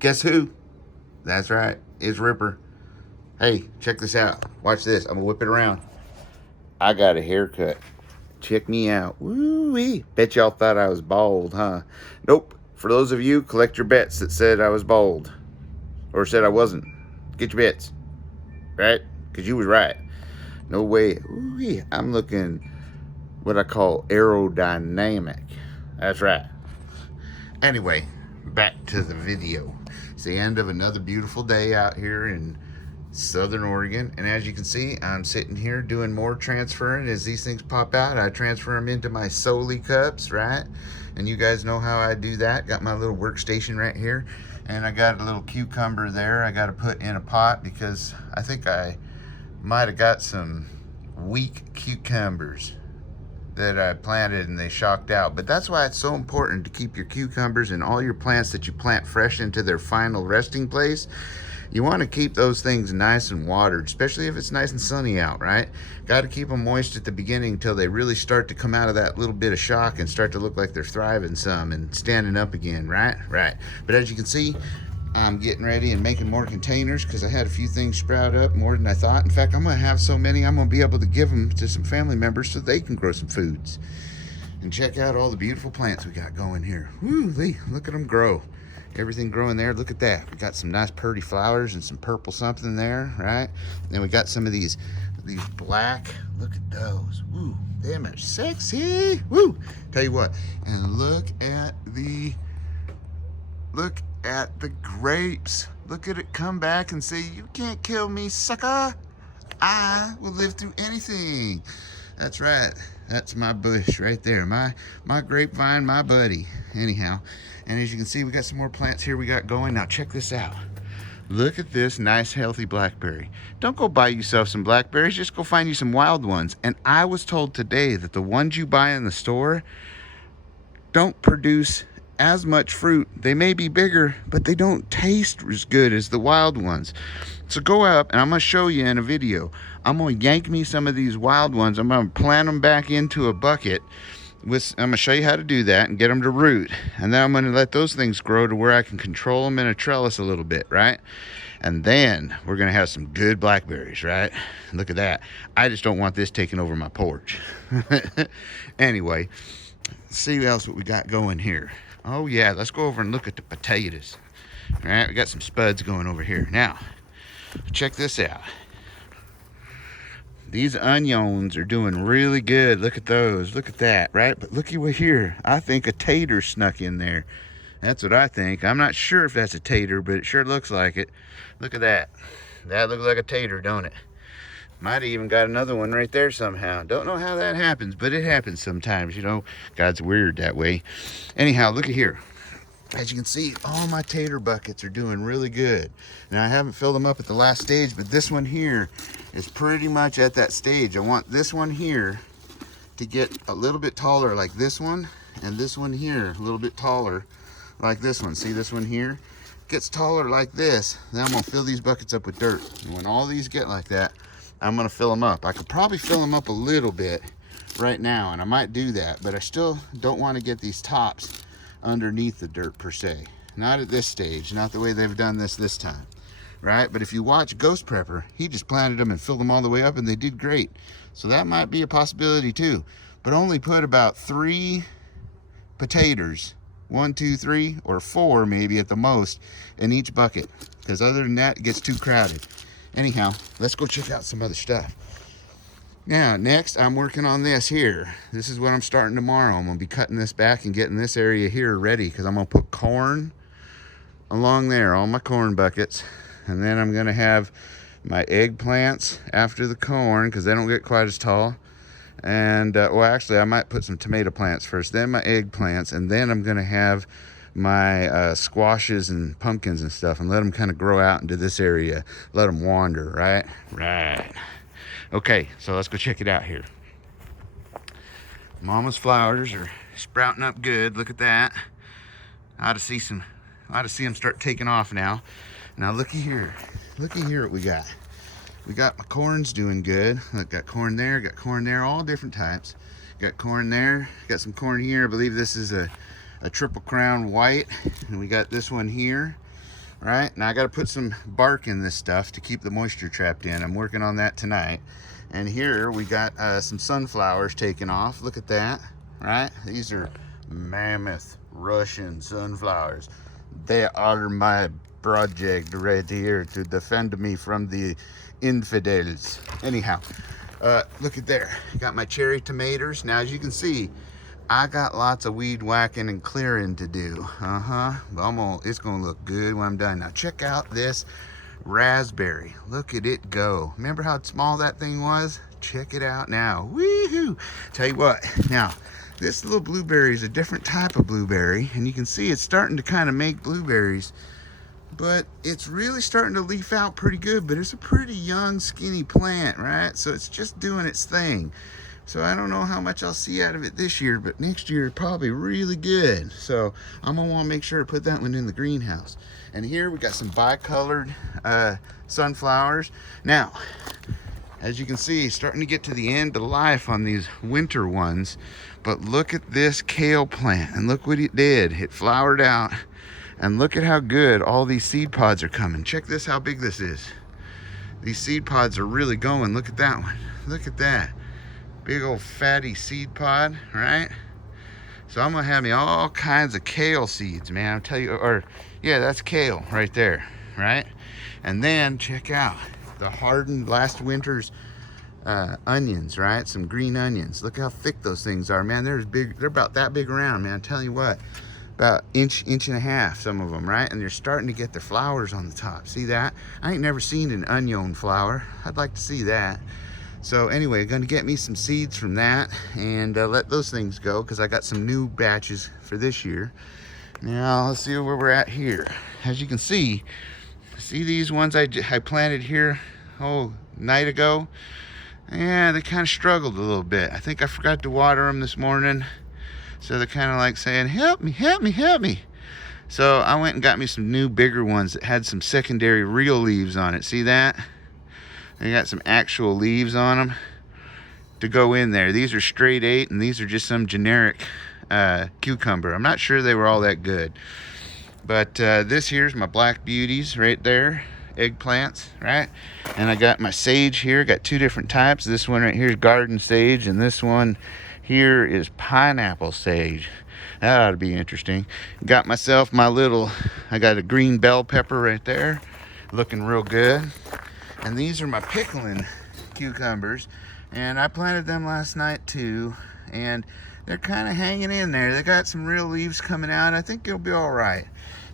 Guess who? That's right, it's Ripper. Hey, check this out. Watch this. I'm gonna whip it around. I got a haircut. Check me out. Woo-wee. Bet y'all thought I was bald, huh? Nope. For those of you, collect your bets that said I was bald. Or said I wasn't. Get your bets. Right? Because you was right. No way. Ooh-wee. I'm looking what I call aerodynamic. That's right. Anyway, back to the video. It's the end of another beautiful day out here in Southern Oregon, and as you can see, I'm sitting here doing more transferring. As these things pop out, I transfer them into my Soli cups, right? And you guys know how I do that. Got my little workstation right here, and I got a little cucumber there I got to put in a pot because I think I might have got some weak cucumbers that I planted and they shocked out. But that's why it's so important to keep your cucumbers and all your plants that you plant fresh into their final resting place. You want to keep those things nice and watered, especially if it's nice and sunny out, right? Got to keep them moist at the beginning until they really start to come out of that little bit of shock and start to look like they're thriving some and standing up again, right? Right. But as you can see, I'm getting ready and making more containers because I had a few things sprout up more than I thought. In fact, I'm going to have so many, I'm going to be able to give them to some family members so they can grow some foods. And check out all the beautiful plants we got going here. Woo, look at them grow. Everything growing there. Look at that. We got some nice pretty flowers and some purple something there, right? Then we got some of these black. Look at those. Woo, them are sexy. Woo. Tell you what. And look at the grapes. Look at it come back and say, "You can't kill me, sucker. I will live through anything." That's right. That's my bush right there. My grapevine, my buddy. Anyhow, and as you can see, we got some more plants here we got going. Now check this out. Look at this nice, healthy blackberry. Don't go buy yourself some blackberries. Just go find you some wild ones. And I was told today that the ones you buy in the store don't produce as much fruit. They may be bigger, but they don't taste as good as the wild ones. So go up, and I'm going to show you in a video. I'm going to yank me some of these wild ones. I'm going to plant them back into a bucket. I'm going to show you how to do that and get them to root. And then I'm going to let those things grow to where I can control them in a trellis a little bit, right? And then we're going to have some good blackberries, right? Look at that. I just don't want this taking over my porch. Anyway, let's see what else we got going here. Oh yeah, let's go over and look at the potatoes. All right, we got some spuds going over here. Now, check this out. These onions are doing really good. Look at those. Look at that, right? But looky what here. I think a tater snuck in there. That's what I think. I'm not sure if that's a tater, but it sure looks like it. Look at that. That looks like a tater, don't it? Might have even got another one right there somehow. Don't know how that happens, but it happens sometimes, you know. God's weird that way. Anyhow, look at here. As you can see, all my tater buckets are doing really good. Now, I haven't filled them up at the last stage, but this one here is pretty much at that stage. I want this one here to get a little bit taller like this one, and this one here a little bit taller like this one. See this one here? Gets taller like this, then I'm going to fill these buckets up with dirt. And when all these get like that, I'm going to fill them up. I could probably fill them up a little bit right now, and I might do that, but I still don't want to get these tops underneath the dirt per se. Not at this stage, not the way they've done this time, right? But if you watch Ghost Prepper, he just planted them and filled them all the way up, and they did great. So that might be a possibility too. But only put about 3 potatoes, 1, 2, 3, or 4 maybe at the most in each bucket, because other than that, it gets too crowded. Anyhow, let's go check out some other stuff. Now, next, I'm working on this here. This is what I'm starting tomorrow. I'm going to be cutting this back and getting this area here ready because I'm going to put corn along there, all my corn buckets. And then I'm going to have my eggplants after the corn because they don't get quite as tall. And, well, actually, I might put some tomato plants first, then my eggplants, and then I'm going to have my squashes and pumpkins and stuff and let them kind of grow out into this area. Let them wander, right? Right. Okay, so let's go check it out here. Mama's flowers are sprouting up good. Look at that. I ought to see them start taking off now. Now looky here. Looky here what we got. We got my corns doing good. Look, got corn there, all different types. Got corn there, got some corn here. I believe this is a Triple Crown white. And we got this one here. right? Now I got to put some bark in this stuff to keep the moisture trapped in. I'm working on that tonight. And here we got some sunflowers taken off. Look at that, right? These are mammoth Russian sunflowers. They are my project right here to defend me from the infidels. Anyhow, look at there. Got my cherry tomatoes. Now, as you can see, I got lots of weed whacking and clearing to do. But it's gonna look good when I'm done. Now check out this raspberry. Look at it go. Remember how small that thing was? Check it out now. Woohoo! Tell you what, now this little blueberry is a different type of blueberry, and you can see it's starting to kind of make blueberries, but it's really starting to leaf out pretty good. But it's a pretty young, skinny plant, right? So it's just doing its thing. So I don't know how much I'll see out of it this year, but next year probably really good. So I'm gonna want to make sure to put that one in the greenhouse. And here we got some bicolored sunflowers. Now, as you can see, starting to get to the end of life on these winter ones. But look at this kale plant, and look what it did. It flowered out, and look at how good all these seed pods are coming. Check this, how big this is. These seed pods are really going. Look at that one. Look at that. Big old fatty seed pod, right? So I'm gonna have me all kinds of kale seeds, man. I'll tell you, or yeah, that's kale right there, right? And then check out the hardened last winter's onions, right? Some green onions. Look how thick those things are, man. They're big. They're about that big around, man. I'm telling you what, about inch and a half, some of them, right? And they're starting to get their flowers on the top. See that? I ain't never seen an onion flower. I'd like to see that. So anyway, gonna get me some seeds from that and let those things go, because I got some new batches for this year. Now let's see where we're at here. As you can see these ones I planted here night ago. Yeah, they kind of struggled a little bit. I think I forgot to water them this morning, so they're kind of like saying, help me, help me, help me. So I went and got me some new bigger ones that had some secondary real leaves on it. See that? They got some actual leaves on them to go in there. These are straight 8, and these are just some generic cucumber. I'm not sure they were all that good. But this here's my black beauties right there, eggplants, right? And I got my sage here, got 2 different types. This one right here is garden sage, and this one here is pineapple sage. That ought to be interesting. Got myself I got a green bell pepper right there, looking real good. And these are my pickling cucumbers, and I planted them last night too, and they're kind of hanging in there. They got some real leaves coming out. I think it'll be all right.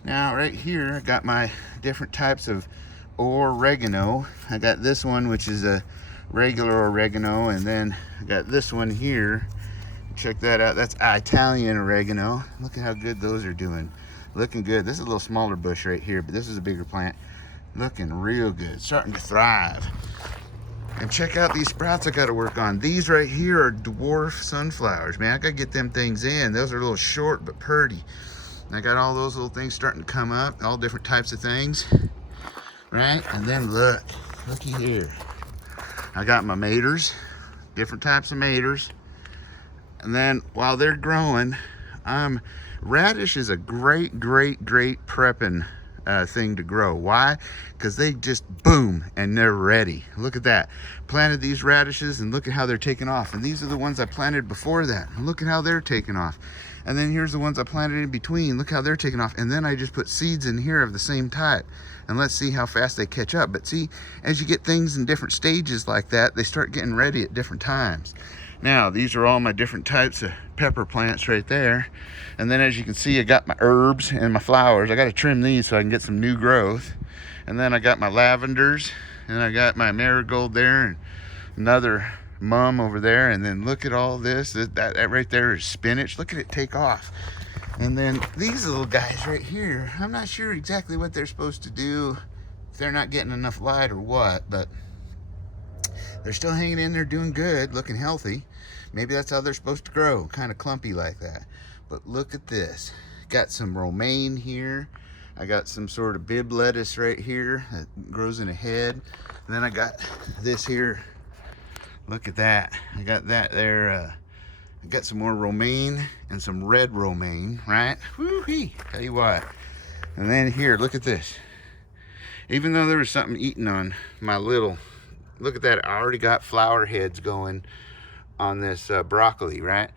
Now right here I got my different types of oregano. I got this one, which is a regular oregano, and then I got this one here. Check that out. That's Italian oregano. Look at how good those are doing. Looking good. This is a little smaller bush right here, but this is a bigger plant. Looking real good, starting to thrive. And check out these sprouts I got to work on. These right here are dwarf sunflowers, man. I got to get them things in. Those are a little short but pretty. I got all those little things starting to come up, all different types of things, right? And then looky here. I got my maters, different types of maters. And then while they're growing, radish is a great prepping thing to grow. Why? Because they just boom and they're ready. Look at that. Planted these radishes, and look at how they're taking off. And these are the ones I planted before that. And look at how they're taking off. And then here's the ones I planted in between. Look how they're taking off. And then I just put seeds in here of the same type. And let's see how fast they catch up. But see, as you get things in different stages like that, they start getting ready at different times. Now, these are all my different types of pepper plants right there. And then as you can see, I got my herbs and my flowers. I got to trim these so I can get some new growth. And then I got my lavenders, and I got my marigold there, and another mum over there. And then look at all this. That right there is spinach. Look at it take off. And then these little guys right here, I'm not sure exactly what they're supposed to do, if they're not getting enough light or what, but they're still hanging in there doing good, looking healthy. Maybe that's how they're supposed to grow, kind of clumpy like that. But look at this. Got some romaine here. I got some sort of bib lettuce right here that grows in a head. And then I got this here. Look at that. I got that there. I got some more romaine and some red romaine, right? Woo-hee. Tell you what. And then here, look at this. Even though there was something eating on my little, look at that, I already got flower heads going on this broccoli, right?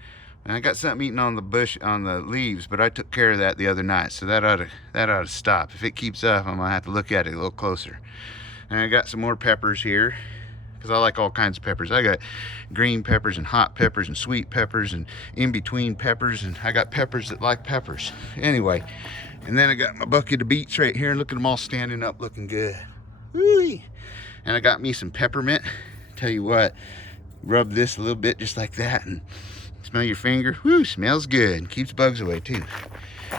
And I got something eating on the bush, on the leaves, but I took care of that the other night, so that ought to stop. If it keeps up, I'm gonna have to look at it a little closer. And I got some more peppers here, because I like all kinds of peppers. I got green peppers and hot peppers and sweet peppers and in-between peppers, and I got peppers that like peppers. Anyway, and then I got my bucket of beets right here, and look at them all standing up looking good. Woo-wee. And I got me some peppermint. Tell you what, rub this a little bit just like that and smell your finger. Whoo, smells good. Keeps bugs away too.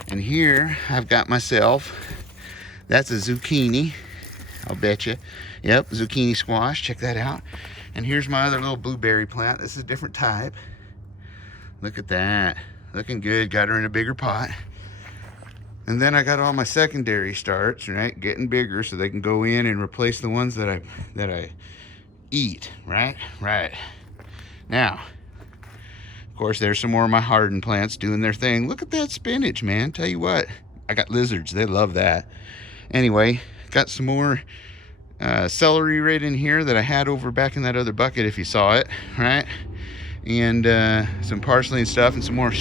And here I've got myself, that's a zucchini, I'll bet you. Yep, zucchini squash, check that out. And here's my other little blueberry plant. This is a different type. Look at that, looking good. Got her in a bigger pot. And then I got all my secondary starts, right, getting bigger so they can go in and replace the ones that I eat, right? Right. Now, of course, there's some more of my hardened plants doing their thing. Look at that spinach, man. Tell you what, I got lizards. They love that. Anyway, got some more celery right in here that I had over back in that other bucket, if you saw it, right? And some parsley and stuff, and some more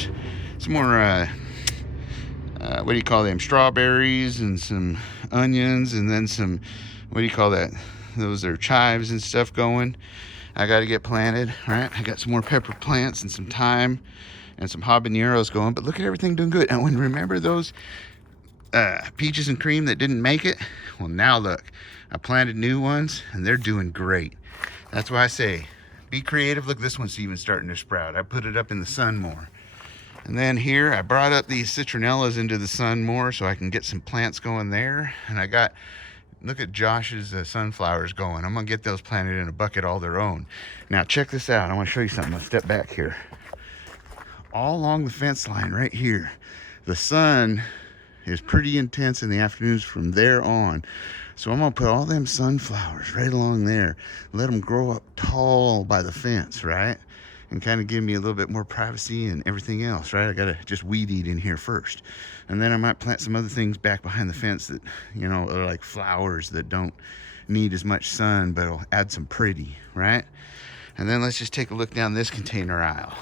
what do you call them, strawberries, and some onions, and then some, what do you call that, those are chives and stuff going. I got to get planted, right? I got some more pepper plants and some thyme and some habaneros going. But look at everything doing good. And when, remember those peaches and cream that didn't make it? Well, now look, I planted new ones and they're doing great. That's why I say be creative. Look, this one's even starting to sprout. I put it up in the sun more. And then here I brought up these citronellas into the sun more so I can get some plants going there. And I got, look at Josh's sunflowers going. I'm gonna get those planted in a bucket all their own. Now check this out. I want to show you something. Let's step back here. All along the fence line right here, the sun is pretty intense in the afternoons from there on. So I'm gonna put all them sunflowers right along there, let them grow up tall by the fence, right? And kind of give me a little bit more privacy and everything else, right? I gotta just weed eat in here first. And then I might plant some other things back behind the fence that, you know, are like flowers that don't need as much sun, but it'll add some pretty, right? And then let's just take a look down this container aisle.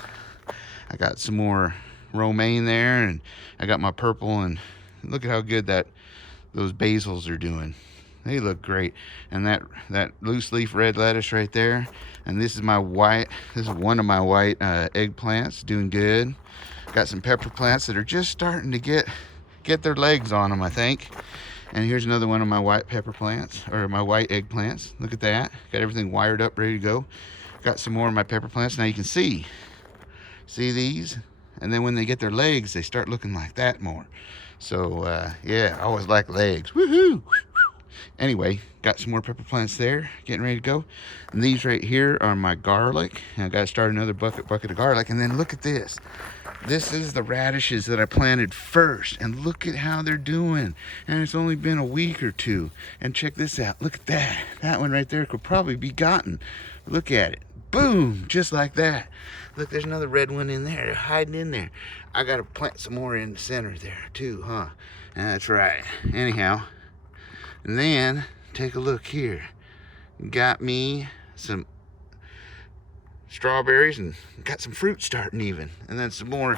I got some more romaine there, and I got my purple, and look at how good those basils are doing. They look great. And that loose leaf red lettuce right there. And this is my white, this is one of my white eggplants, doing good. Got some pepper plants that are just starting to get their legs on them, I think. And here's another one of my white pepper plants, or my white eggplants. Look at that. Got everything wired up, ready to go. Got some more of my pepper plants. Now you can see these? And then when they get their legs, they start looking like that more. So yeah, I always like legs. Woohoo! Anyway, got some more pepper plants there, getting ready to go. And these right here are my garlic. And I got to start another bucket of garlic. And then look at this. This is the radishes that I planted first. And look at how they're doing. And it's only been a week or two. And check this out. Look at that. That one right there could probably be gotten. Look at it. Boom, just like that. Look, there's another red one in there. They're hiding in there. I got to plant some more in the center there too, huh? That's right. Anyhow. And then, take a look here. Got me some strawberries and got some fruit starting even. And then some more.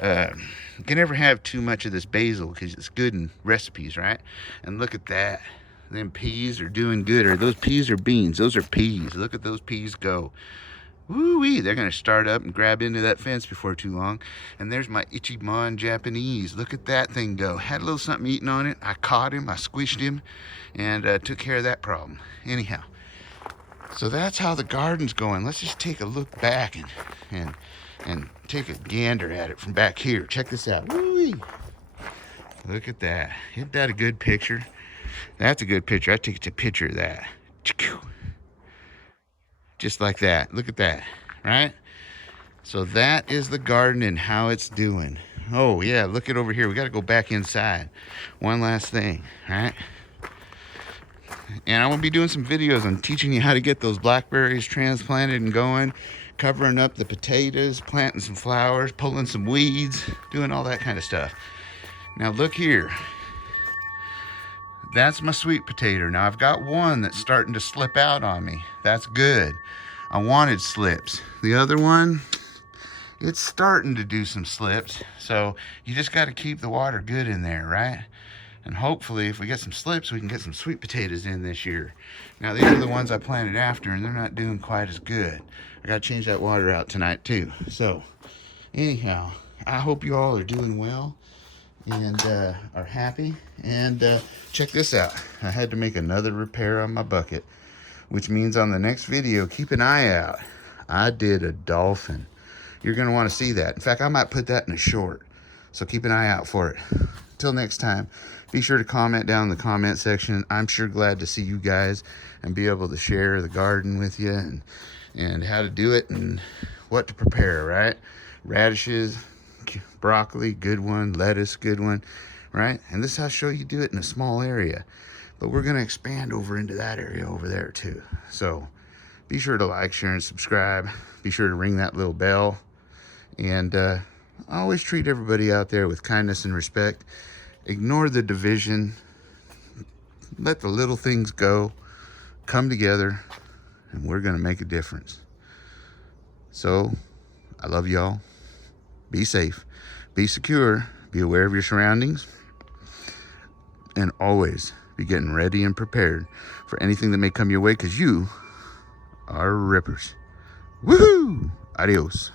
You can never have too much of this basil because it's good in recipes, right? And look at that. Them peas are doing good. Or those peas or beans? Those are peas. Look at those peas go. Woo-wee, they're going to start up and grab into that fence before too long. And there's my Ichiban Japanese. Look at that thing go. Had a little something eating on it. I caught him, I squished him, and took care of that problem. Anyhow, so that's how the garden's going. Let's just take a look back and take a gander at it from back here. Check this out. Woo-wee. Look at that. Isn't that a good picture? That's a good picture. I took a picture of that. Just like that. Look at that, right? So that is the garden and how it's doing. Oh yeah, look at over here. We got to go back inside. One last thing, right? And I'm gonna be doing some videos on teaching you how to get those blackberries transplanted and going, covering up the potatoes, planting some flowers, pulling some weeds, doing all that kind of stuff. Now look here. That's my sweet potato. Now I've got one that's starting to slip out on me. That's good. I wanted slips. The other one, it's starting to do some slips. So you just got to keep the water good in there, right? And hopefully if we get some slips, we can get some sweet potatoes in this year. Now these are the ones I planted after, and they're not doing quite as good. I got to change that water out tonight too. So anyhow, I hope you all are doing well and are happy. And check this out. I had to make another repair on my bucket, which means on the next video, keep an eye out. I did a dolphin. You're going to want to see that. In fact, I might put that in a short. So keep an eye out for it. Until next time, be sure to comment down in the comment section. I'm sure glad to see you guys and be able to share the garden with you and how to do it and what to prepare, right? Radishes, broccoli, good one. Lettuce, good one, right? And this is how I show you do it in a small area. But we're going to expand over into that area over there too. So be sure to like, share, and subscribe. Be sure to ring that little bell. And always treat everybody out there with kindness and respect. Ignore the division. Let the little things go. Come together, and we're going to make a difference. So, I love y'all. Be safe. Be secure. Be aware of your surroundings. And always be getting ready and prepared for anything that may come your way, because you are rippers. Woohoo! Adios.